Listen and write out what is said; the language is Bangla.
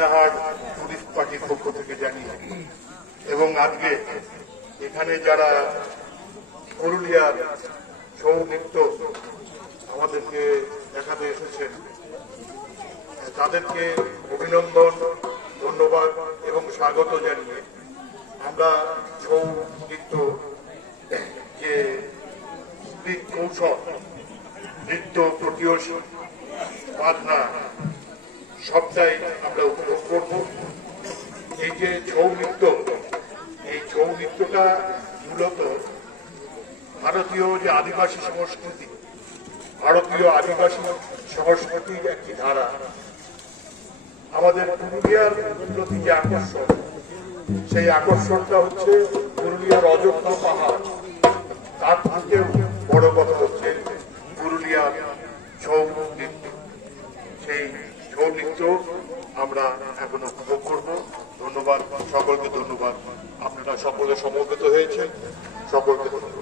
কৃষ্ণাহাট টুরিস্ট পার্টির পক্ষ থেকে জানিয়ে এবং আজকে এখানে যারা পুরুলিয়ার ছৌ নৃত্য আমাদেরকে দেখাতে এসেছেন তাদেরকে অভিনন্দন, ধন্যবাদ এবং স্বাগত জানিয়ে আমরা ছৌ নৃত্য যে কৌশল, নৃত্য, প্রতিয়সী, বাজনা সবটাই আমরা উপভোগ করব। এই যে ছৌ নৃত্য, এই ছৌ নৃত্যটা মূলত ভারতীয় যে আদিবাসী সংস্কৃতি, ভারতীয় আদিবাসী সংস্কৃতির একটি ধারা। আমাদের পুরুলিয়ার প্রতি যে আকর্ষণ, সেই আকর্ষণটা হচ্ছে পুরুলিয়ার অযোধ্যা পাহাড়, তার থেকেও বড় কথা হচ্ছে পুরুলিয়ার ছৌ নৃত্য। সেই ছৌ নৃত্য আমরা এখন উপভোগ করব। ধন্যবাদ সকলকে, ধন্যবাদ। আপনারা সকলে সমবেত হয়েছে, সকলকে ধন্যবাদ।